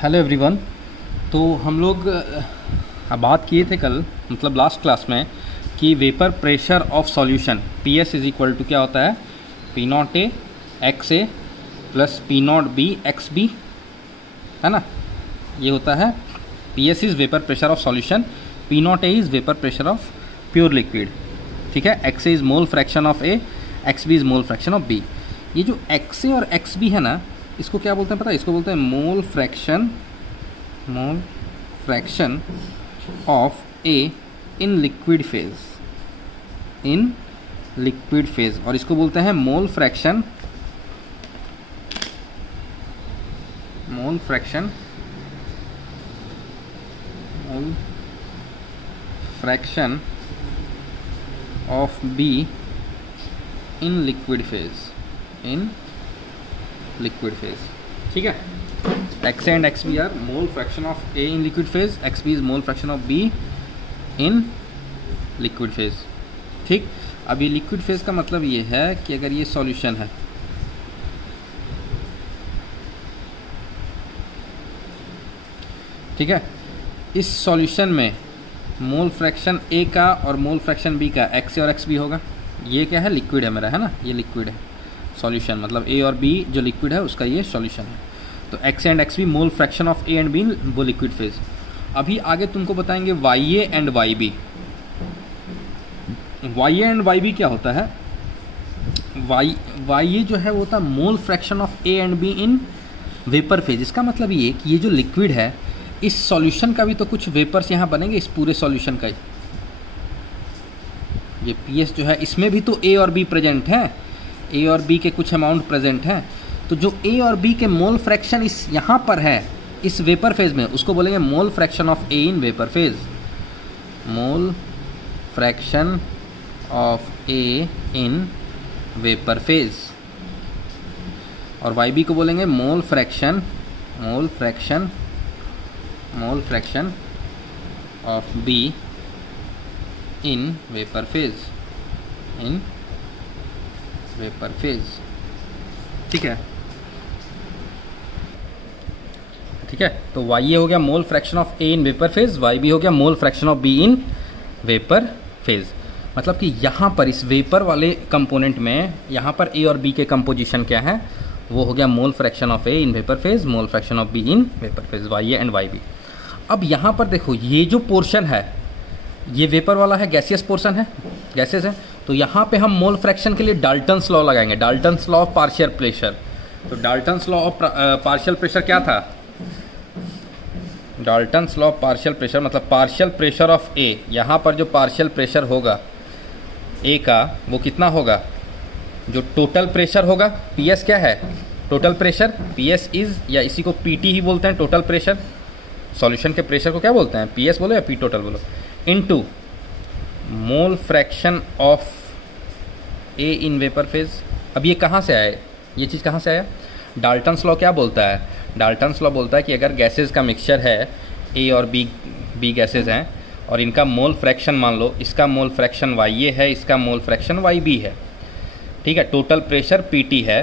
Hello everyone. तो हम लोग बात किए थे कल, मतलब लास्ट क्लास में, कि vapour pressure of solution PS is equal to क्या होता है, P0A XA plus P0B XB, है ना। ये होता है PS is vapour pressure of solution, P0A is vapour pressure of pure liquid, ठीक है। XA is mole fraction of A, XB is mole fraction of B। ये जो XA और XB है ना, इसको क्या बोलते हैं पता है? इसको बोलते हैं mole fraction of A in liquid phase, और इसको बोलते हैं mole fraction of B in liquid phase, ठीक है। XA and XB are mole fraction of A in liquid phase, XB is mole fraction of B in liquid phase, ठीक। अब ये liquid phase का मतलब ये है कि अगर ये सॉल्यूशन है, ठीक है, इस सॉल्यूशन में मोल फ्रैक्शन A का और मोल फ्रैक्शन B का XA और XB होगा। ये क्या है? लिक्विड है मेरा, है ना, ये लिक्विड है सॉल्यूशन, मतलब A और B जो लिक्विड है उसका ये सॉल्यूशन है। तो XA and XB mole fraction of A and B वो लिक्विड फेज। अभी आगे तुमको बताएंगे YA and YB। YA and YB क्या होता है? YA जो है वो होता है mole fraction of A and B in vapour phase. इसका मतलब ये कि ये जो लिक्विड है, इस सॉल्यूशन का भी तो कुछ वेपर्स यहाँ बनेंगे, इस पूरे सॉल्यूशन का ही। ये PS जो है इसमें भी तो A और B प्रेजेंट है, A और B के कुछ अमाउंट प्रेजेंट हैं। तो जो A और B के मोल फ्रैक्शन इस यहाँ पर है, इस वेपर फेज में, उसको बोलेंगे मोल fraction of A in vapour phase, mole fraction of A in vapour phase. और YB को बोलेंगे मोल fraction of B in vapour phase, ठीक है। तो YA हो गया मोल fraction of A in vapour phase, YB हो गया मोल fraction of B in vapour phase. मतलब कि यहाँ पर इस वेपर वाले कंपोनेंट में, यहाँ पर A और B के कंपोजिशन क्या है, वो हो गया मोल fraction of A in vapour phase, mole fraction of B in vapour phase, YA and YB। अब यहाँ पर देखो, ये जो पोर्शन है ये वेपर वाला है, गैसियस पोर्शन है, गैसेस है। तो यहाँ पे हम मोल फ्रैक्शन के लिए डाल्टन्स लॉ लगाएंगे, Dalton's law of partial pressure. तो Dalton's law of partial pressure क्या था? Dalton's law of partial pressure मतलब पार्शियल प्रेशर ऑफ A। यहाँ पर जो पार्शियल प्रेशर होगा A का, वो कितना होगा? जो टोटल प्रेशर होगा, PS क्या है? Total pressure. PS इज, या इसी को PT ही बोलते हैं, टोटल प्रेशर। सॉल्यूशन के प्रेशर को क्या बोलते हैं? PS बोलो या P टोटल बोलो, into mole fraction of A in vapour phase. अब ये कहाँ से आया? ये चीज़ कहाँ से आया? डाल्टन्स लॉ क्या बोलता है? डाल्टन्स लॉ बोलता है कि अगर गैसेस का मिक्सचर है, A और B गैसेस हैं, और इनका मोल फ्रैक्शन मान लो, इसका मोल फ्रैक्शन YA है, इसका मोल फ्रैक्शन YB है, ठीक है। टोटल प्रेशर PT है।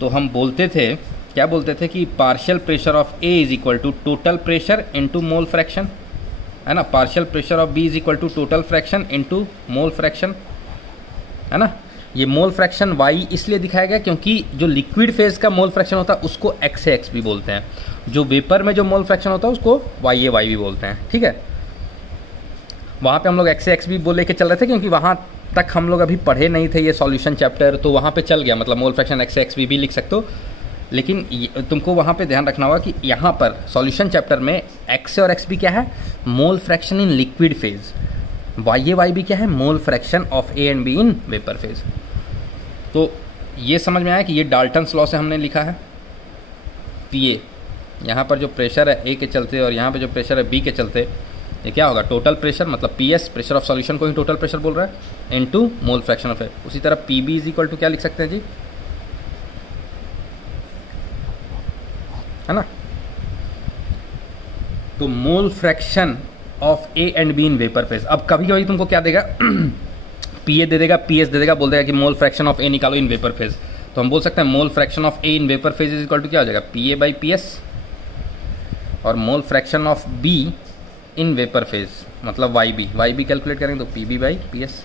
तो हम बोलते थे, क्या बोलते थे कि partial pressure of A is equal to total pressure into mole fraction, है ना। Partial pressure of B is equal to total fraction into mole fraction, है ना। ये मोल फ्रैक्शन Y इसलिए दिखाया गया क्योंकि जो लिक्विड फेज का मोल फ्रैक्शन होता है उसको XA XB बोलते हैं, जो वेपर में जो मोल फ्रैक्शन होता है उसको YA YB बोलते हैं, ठीक है। वहाँ पे हम लोग XA XB बोल लेके चल रहे थे क्योंकि वहाँ तक हम लोग अभी पढ़े नहीं थे ये सॉल्यूशन चैप्टर, तो वहाँ पे चल गया, मतलब मोल फ्रैक्शन XA XB भी लिख सकते हो। लेकिन तुमको वहाँ पे ध्यान रखना होगा कि यहाँ पर सॉल्यूशन चैप्टर में XA और XB क्या है? Mole fraction in liquid phase. YA YB क्या है? Mole fraction of A and B in vapour phase. तो ये समझ में आया कि ये डाल्टन्स लॉ से हमने लिखा है। PA, यहाँ पर जो प्रेशर है A के चलते और यहाँ पर जो प्रेशर है B के चलते, ये क्या होगा? टोटल प्रेशर, मतलब PS प्रेशर ऑफ सॉल्यूशन को ही टोटल प्रेशर बोल रहा है, into mole fraction of A। उसी तरह PB इज इक्वल टू क्या लिख सकते हैं जी, है ना। तो मोल fraction of A and B in vapour phase. अब कभी कभी तुमको क्या देगा? PA दे देगा, PS दे देगा, बोल देगा कि मोल फ्रैक्शन ऑफ A निकालो इन वेपर फेज। तो हम बोल सकते हैं mole fraction of A in vapour phase is equal to क्या हो जाएगा, P A by P S, और mole fraction of B in vapour phase मतलब वाई बी कैलकुलेट करेंगे तो P B by P S.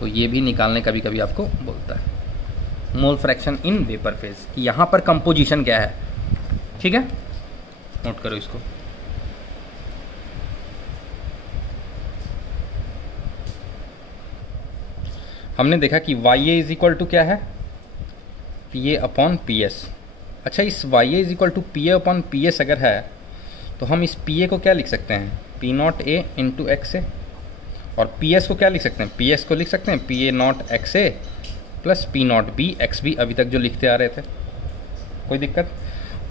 तो ये भी निकालने कभी कभी आपको बोलता है mole fraction in vapour phase. यहाँ पर कंपोजिशन क्या है, ठीक है, नोट करो इसको। हमने देखा कि Y A is equal to क्या है, P A upon P S. अच्छा, इस Y A is equal to P A upon P S अगर है तो हम इस पी ए को क्या लिख सकते हैं, P not A into X A, और पी एस को क्या लिख सकते हैं, पी एस को लिख सकते हैं P A not X A plus P not B X B, अभी तक जो लिखते आ रहे थे, कोई दिक्कत।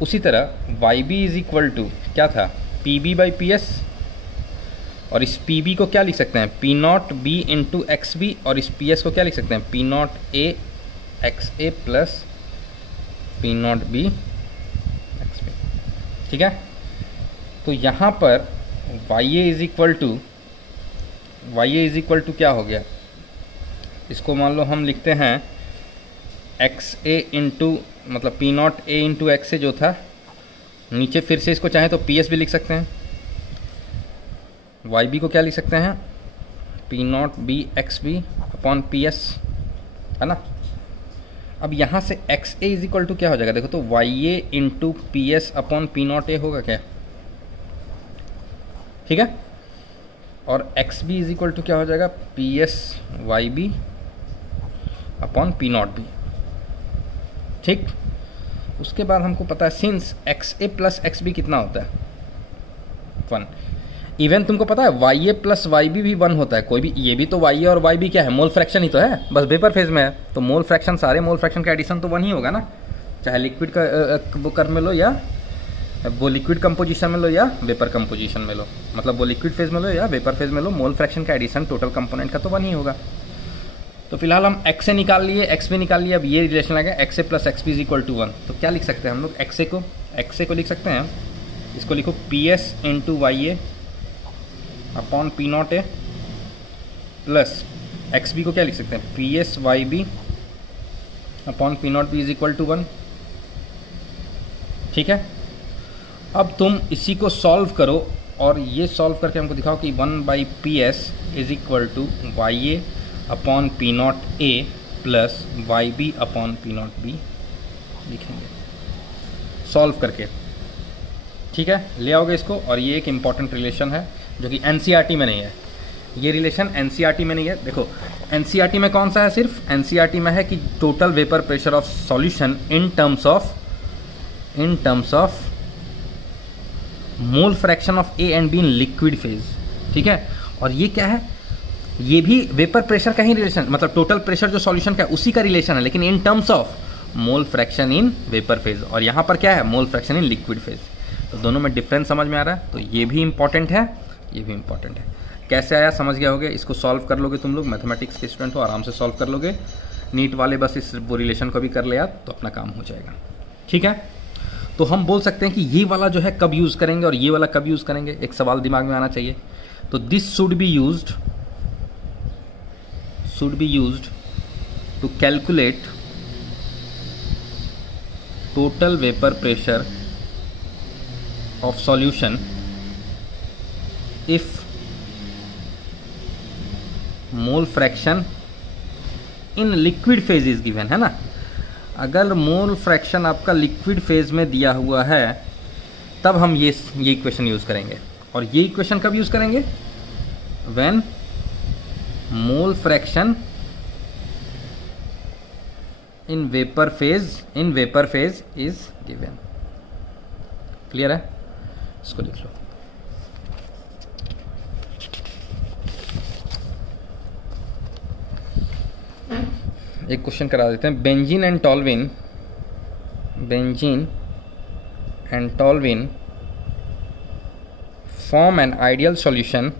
उसी तरह Y B is equal to क्या था, P B by P S, और इस पी बी को क्या लिख सकते हैं, P not B into X B, और इस पी एस को क्या लिख सकते हैं, P not A X A plus P not B X B, ठीक है। तो यहाँ पर Y A is equal to क्या हो गया, इसको मान लो हम लिखते हैं एक्स ए इंटू मतलब P not A into X A जो था, नीचे फिर से इसको चाहे तो पी एस भी लिख सकते हैं, वाई बी को क्या लिख सकते हैं, P not B X B upon P S, है ना। अब यहाँ से X A is equal to क्या हो जाएगा, देखो तो Y A into P S upon P not A होगा क्या, ठीक है। और X B is equal to क्या हो जाएगा, P S Y B upon P not B, ठीक। उसके बाद हमको पता है since X A plus X B कितना होता है, 1। इवन तुमको पता है वाई ए प्लस वाई बी भी 1 होता है, कोई भी, ये भी तो वाई ए और वाई बी क्या है, मोल फ्रैक्शन ही तो है, बस वेपर फेज में है, तो मोल फ्रैक्शन, सारे मोल फ्रैक्शन का एडिशन तो 1 ही होगा ना, चाहे लिक्विड का वो कर में लो या वो लिक्विड कंपोजिशन में लो या वेपर कंपोजिशन में लो, मतलब वो लिक्विड फेज में लो या वेपर फेज में लो, मोल फ्रैक्शन का एडिशन टोटल कंपोनेंट का तो 1 ही होगा। तो फिलहाल हम एक्स से निकाल लिए, एक्स भी निकाल लिया, अब ये रिलेशन आ गया X A plus X B is equal to 1। तो क्या लिख सकते हैं हम लोग, एक्स ए को लिख सकते हैं, इसको लिखो P S into Y A upon P not A plus X B को क्या लिख सकते हैं, P S Y B upon P not B is equal to 1, ठीक है। अब तुम इसी को सॉल्व करो और ये सॉल्व करके हमको दिखाओ कि 1 by P S is equal to Y A upon P not A plus Y B upon P not B लिखेंगे सॉल्व करके, ठीक है। ले आओगे इसको, और ये एक इम्पॉर्टेंट रिलेशन है जो कि एनसीईआरटी में नहीं है, ये रिलेशन एनसीईआरटी में नहीं है। देखो एनसीईआरटी में कौन सा है, सिर्फ एनसीईआरटी में है कि total vapour pressure of solution in terms of mole fraction of A and be in liquid phase, ठीक है। और ये क्या है, ये भी वेपर प्रेशर का ही रिलेशन, मतलब टोटल प्रेशर जो सॉल्यूशन का है उसी का रिलेशन है, लेकिन in terms of mole fraction in vapour phase, और यहाँ पर क्या है, mole fraction in liquid phase. तो दोनों में डिफरेंस समझ में आ रहा है, तो ये भी इंपॉर्टेंट है, ये भी इंपॉर्टेंट है। कैसे आया समझ गया होगे, इसको सॉल्व कर लोगे तुम लोग, मैथमेटिक्स के स्टूडेंट हो, आराम से सॉल्व कर लोगे। नीट वाले बस इस वो रिलेशन को भी कर ले यार, तो अपना काम हो जाएगा, ठीक है। तो हम बोल सकते हैं कि ये वाला जो है कब यूज करेंगे और ये वाला कब यूज करेंगे, एक सवाल दिमाग में आना चाहिए। तो this should be used to calculate total vapour pressure of solution if mole fraction in liquid phase is given, है ना। अगर मोल फ्रैक्शन आपका लिक्विड फेज में दिया हुआ है तब हम ये इक्वेशन यूज करेंगे, और ये इक्वेशन कब यूज करेंगे, when mole fraction in vapour phase is given. Clear है, इसको लिख लो। एक क्वेश्चन करा देते हैं, benzene and toluene form an ideal solution,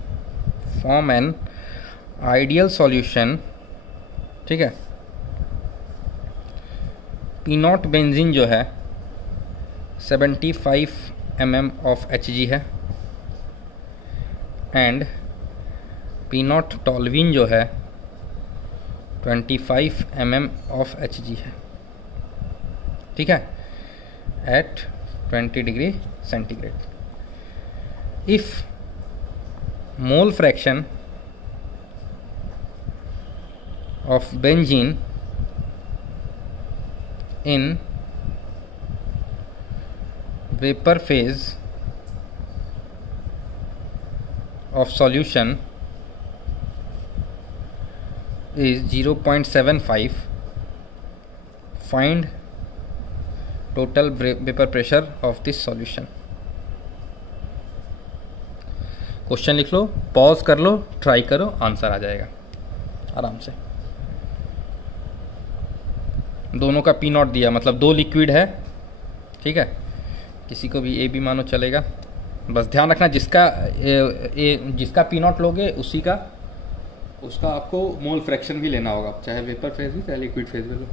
ठीक है। पी नॉट बेंजीन जो है 75 mm ऑफ Hg है, एंड पी नॉट टॉल्विन जो है 25 mm ऑफ Hg है, ठीक है, at 20 degree centigrade. If mole fraction of benzene in vapor phase of solution is 0.75, find total vapor pressure of this solution. Question लिख लो, pause कर लो, try करो, answer आ जाएगा आराम से. दोनों का पी नॉट दिया, मतलब दो लिक्विड है, ठीक है. किसी को भी ए भी मानो चलेगा. बस ध्यान रखना जिसका पी नॉट लोगे उसका आपको मोल फ्रैक्शन भी लेना होगा, चाहे वेपर फेज भी चाहे लिक्विड फेज में लो.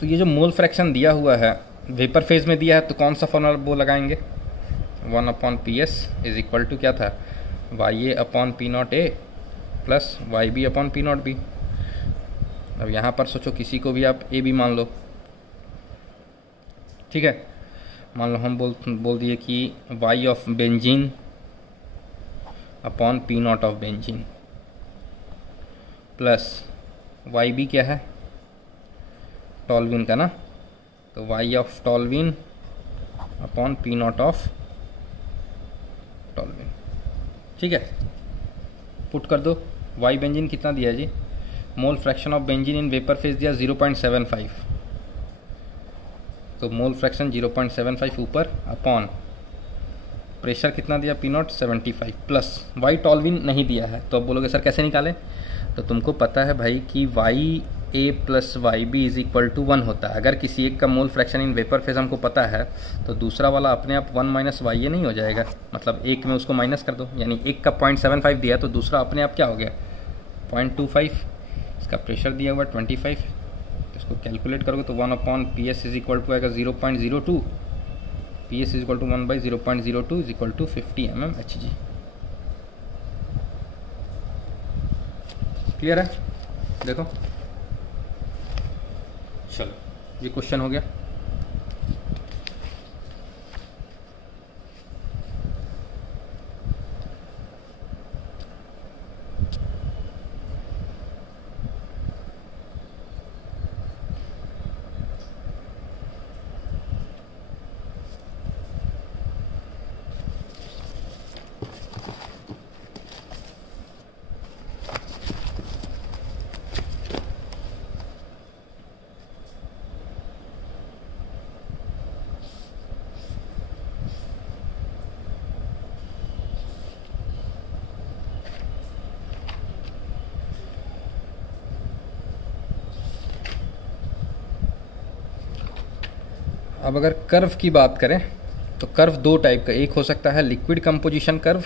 तो ये जो मोल फ्रैक्शन दिया हुआ है वेपर फेज में दिया है, तो कौन सा फॉर्मूला वो लगाएंगे? 1/PS इज इक्वल टू क्या था, YA/P0A प्लस YB/P0B. अब यहाँ पर सोचो किसी को भी आप ए भी मान लो, ठीक है. मान लो हम बोल दिए कि Y of benzene upon P0 of benzene plus YB क्या है, टॉल्विन का ना, तो Y of toluene upon P0 of toluene. ठीक है, पुट कर दो. Y बेंजीन कितना दिया जी, mole fraction of benzene in vapour phase दिया 0.75, तो मोल फ्रैक्शन 0.75 ऊपर अपॉन प्रेशर कितना दिया P0 75 प्लस Y टॉल्विन नहीं दिया है. तो अब बोलोगे सर कैसे निकाले, तो तुमको पता है भाई कि YA plus YB is equal to 1 होता है. अगर किसी एक का mole fraction in vapour phase हमको पता है तो दूसरा वाला अपने आप 1 माइनस YA नहीं हो जाएगा, मतलब एक में उसको माइनस कर दो, यानी एक का 0.75 दिया तो दूसरा अपने आप क्या हो गया 0.25. इसका प्रेशर दिया हुआ 25, तो इसको कैलकुलेट करोगे तो 1/PS इज इक्वल टू आएगा 0.02. PS is equal to 1/0.02 is equal to 50 mmHg. Clear है? देखो चलो ये क्वेश्चन हो गया. अब अगर कर्व की बात करें तो कर्व दो टाइप का, एक हो सकता है लिक्विड कंपोजिशन कर्व,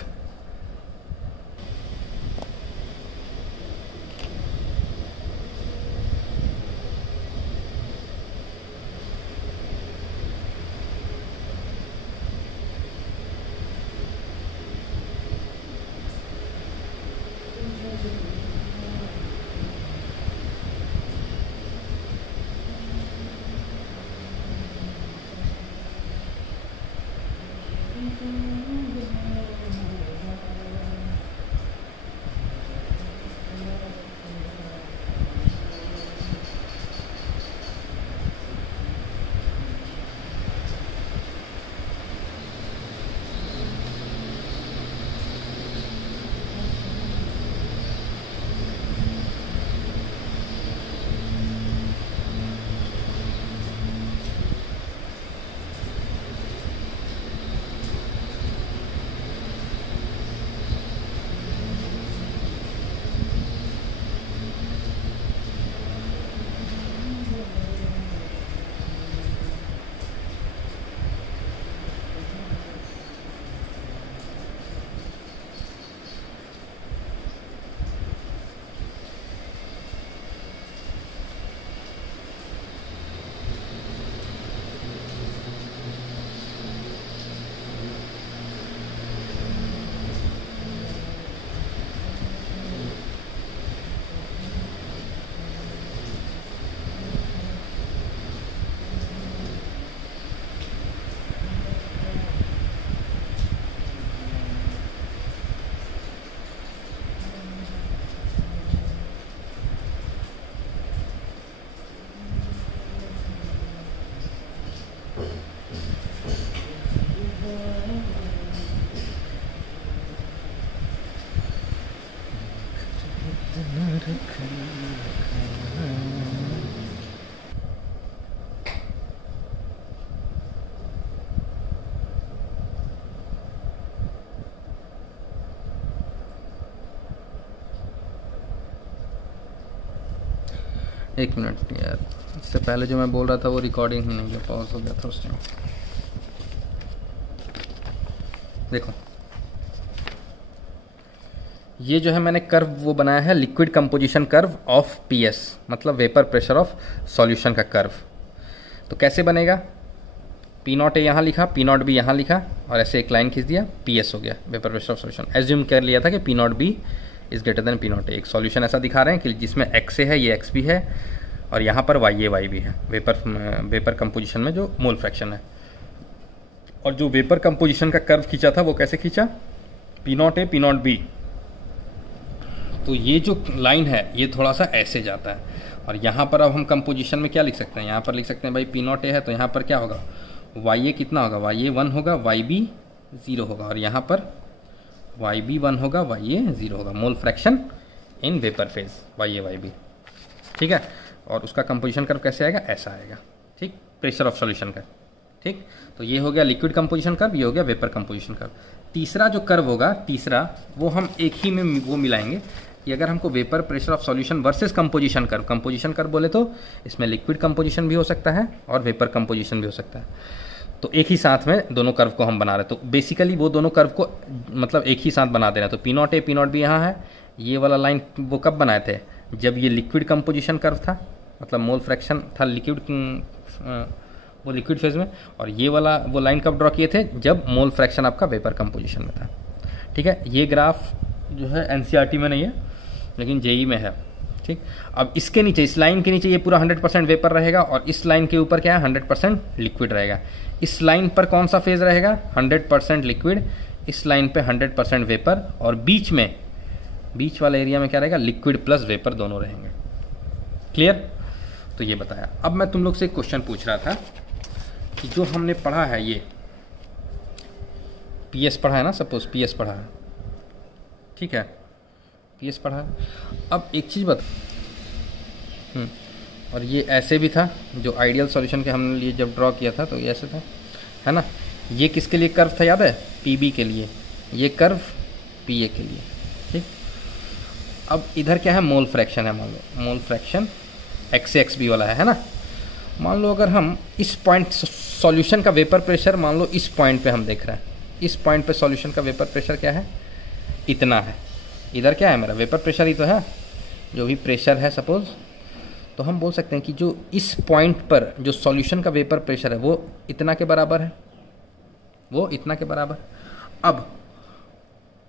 एक मिनट यार, इससे पहले जो मैं बोल रहा था वो रिकॉर्डिंग ही नहीं है, पॉज हो गया था उस टाइम। देखो ये जो है मैंने कर्व वो बनाया है liquid composition curve of PS, मतलब वेपर प्रेशर ऑफ सॉल्यूशन का कर्व। तो कैसे बनेगा, पी नॉट ए यहाँ लिखा, पी नॉट बी यहाँ लिखा, और ऐसे एक लाइन खींच दिया, पीएस हो गया vapour pressure of solution. Assume कर लिया था कि P not B is greater than P not ए। एक सॉल्यूशन ऐसा दिखा रहे हैं कि जिसमें एक्स ए है, ये एक्स भी है, और यहाँ पर वाई ए वाई भी है, वेपर कंपोजिशन में जो मोल फ्रैक्शन है। और जो वेपर कंपोजिशन का कर्व खींचा था वो कैसे खींचा, P not A P not B. तो ये जो लाइन है ये थोड़ा सा ऐसे जाता है, और यहाँ पर अब हम कंपोजिशन में क्या लिख सकते हैं, यहाँ पर लिख सकते हैं भाई पी नॉट ए है तो यहाँ पर क्या होगा, वाई ए कितना होगा, वाई ए 1 होगा, वाई बी 0 होगा, और यहाँ पर वाई बी 1 होगा, वाई ए 0 होगा। Mole fraction in vapour phase Y A Y B, ठीक है। और उसका कंपोजिशन कर्व कैसे आएगा, ऐसा आएगा, ठीक, प्रेशर ऑफ सॉल्यूशन का, ठीक। तो ये हो गया लिक्विड कंपोजिशन कर्व, ये हो गया वेपर कंपोजिशन कर्व। तीसरा जो कर्व होगा, तीसरा वो हम एक ही में वो मिलाएंगे कि अगर हमको vapour pressure of solution versus composition curve, composition curve बोले तो इसमें लिक्विड कंपोजिशन भी हो सकता है और वेपर कंपोजिशन भी हो सकता है, तो एक ही साथ में दोनों कर्व को हम बना रहे हैं। तो बेसिकली वो दोनों कर्व को मतलब एक ही साथ बना दे रहे हैं। तो P not A P not B यहाँ है, ये वाला लाइन वो कब बनाए थे, जब ये लिक्विड कंपोजिशन कर्व था, मतलब मोल फ्रैक्शन था लिक्विड, वो लिक्विड फेज में, और ये वाला वो लाइन कब ड्रॉ किए थे, जब मोल फ्रैक्शन आपका वेपर कंपोजिशन में था, ठीक है। ये ग्राफ जो है एनसीईआरटी में नहीं है लेकिन जेई में है, ठीक। अब इसके नीचे, इस लाइन के नीचे ये पूरा 100% वेपर रहेगा, और इस लाइन के ऊपर क्या है, 100% लिक्विड रहेगा। इस लाइन पर कौन सा फेज रहेगा, 100% लिक्विड, इस लाइन पे 100% वेपर, और बीच में, बीच वाले एरिया में क्या रहेगा, लिक्विड प्लस वेपर दोनों रहेंगे। क्लियर। तो ये बताया। अब मैं तुम लोग से एक क्वेश्चन पूछ रहा था कि जो हमने पढ़ा है, ये पीएस पढ़ा है ना, सपोज पीएस पढ़ा है, ठीक है, पीएस पढ़ा है। अब एक चीज़ बता, और ये ऐसे भी था, जो आइडियल सॉल्यूशन के हमने लिए जब ड्रॉ किया था तो ये ऐसे था, है ना। ये किसके लिए कर्व था, याद है, पीबी के लिए, ये कर्व पीए के लिए, ठीक। अब इधर क्या है, मोल फ्रैक्शन है, मान लो mole fraction X X B वाला है ना। मान लो अगर हम इस पॉइंट, सॉल्यूशन का वेपर प्रेशर मान लो इस पॉइंट पे हम देख रहे हैं, इस पॉइंट पे सॉल्यूशन का वेपर प्रेशर क्या है, इतना है। इधर क्या है, मेरा वेपर प्रेशर ही तो है, जो भी प्रेशर है सपोज, तो हम बोल सकते हैं कि जो इस पॉइंट पर जो सॉल्यूशन का वेपर प्रेशर है वो इतना के बराबर है, वो इतना के बराबर। अब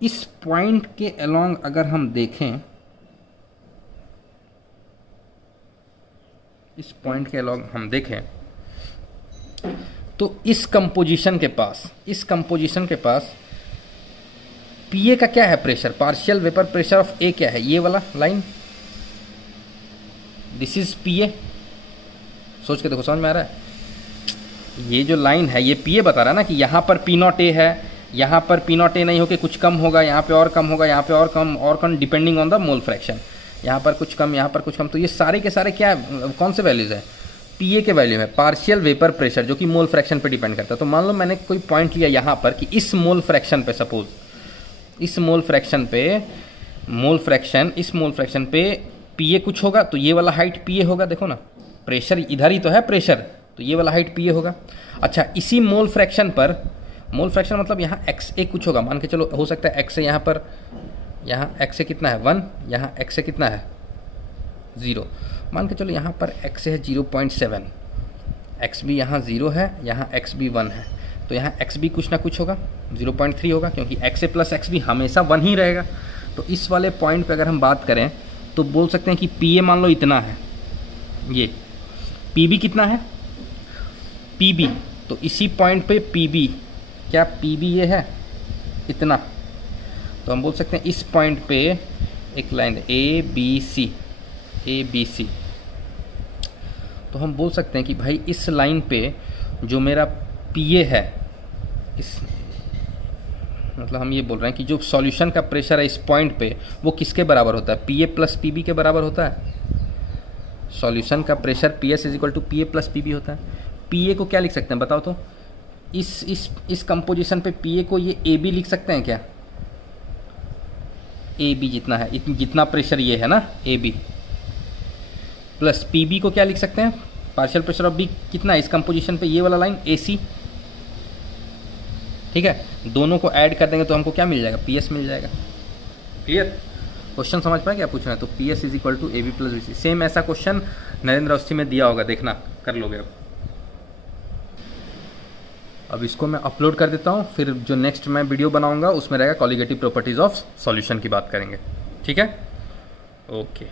इस पॉइंट के अलोंग अगर हम देखें, इस पॉइंट के अलोंग हम देखें तो इस कंपोजिशन के पास, इस कंपोजिशन के पास पीए का क्या है pressure, partial vapour pressure of A क्या है, ये वाला लाइन, दिस इज पीए। सोच के देखो, समझ में आ रहा है, ये जो लाइन है ये पीए बता रहा है ना कि यहाँ पर पी नॉट ए है, यहाँ पर पी नॉट ए नहीं होके कुछ कम होगा, यहाँ पे और कम होगा, यहाँ पे और कम, और कम, depending on the mole fraction, यहाँ पर कुछ कम, यहाँ पर कुछ कम। तो ये सारे के सारे क्या है, कौन से वैल्यूज है, पीए के वैल्यू है, पार्शियल वेपर प्रेशर, जो कि मोल फ्रैक्शन पे डिपेंड करता है। तो मान लो मैंने कोई पॉइंट लिया यहाँ पर कि इस मोल फ्रैक्शन पे, सपोज इस मोल फ्रैक्शन पे, मोल फ्रैक्शन, इस मोल फ्रैक्शन पे पीए कुछ होगा, तो ये वाला हाइट पीए होगा, देखो ना, प्रेशर इधर ही तो है प्रेशर, तो ये वाला हाइट पीए होगा। अच्छा, इसी मोल फ्रैक्शन पर, मोल फ्रैक्शन मतलब यहाँ एक्स ए कुछ होगा, मान के चलो, हो सकता है एक्स ए यहाँ पर, यहाँ एक्स ए कितना है 1, यहाँ एक्स ए कितना है 0, मान के चलो यहाँ पर एक्स ए है 0.7, एक्स बी यहाँ 0 है, यहाँ एक्स बी 1 है, तो यहाँ एक्स बी कुछ ना कुछ होगा, 0.3 होगा, क्योंकि x A plus X B हमेशा 1 ही रहेगा। तो इस वाले पॉइंट पे अगर हम बात करें तो बोल सकते हैं कि पी ए मान लो इतना है, ये पी बी कितना है, पी बी, तो इसी पॉइंट पे पी बी, क्या पी बी ये है इतना, तो हम बोल सकते हैं इस पॉइंट पे एक line A B C, A B C, तो हम बोल सकते हैं कि भाई इस लाइन पे जो मेरा पी ए है, इस मतलब हम ये बोल रहे हैं कि जो सॉल्यूशन का प्रेशर है इस पॉइंट पे वो किसके बराबर होता है, P A plus P B के बराबर होता है। सॉल्यूशन का pressure P S is equal to P A plus P B होता है। पी ए को क्या लिख सकते हैं बताओ तो, इस कंपोजिशन पे पी ए को ये ए बी लिख सकते हैं क्या, ए बी जितना है, जितना प्रेशर ये है ना A B, plus P B को क्या लिख सकते हैं, पार्शियल प्रेशर ऑफ बी कितना है इस कंपोजिशन पे, ये वाला लाइन ए सी, ठीक है। दोनों को ऐड कर देंगे तो हमको क्या मिल जाएगा, पी एस मिल जाएगा। क्लियर, क्वेश्चन समझ पाए क्या पूछना है, तो P S is equal to A B plus B C. Same ऐसा क्वेश्चन नरेंद्र अवस्थी में दिया होगा, देखना कर लोगे। अब इसको मैं अपलोड कर देता हूँ, फिर जो नेक्स्ट मैं वीडियो बनाऊंगा उसमें रहेगा कॉलिगेटिव प्रॉपर्टीज ऑफ सॉल्यूशन की बात करेंगे, ठीक है। ओके।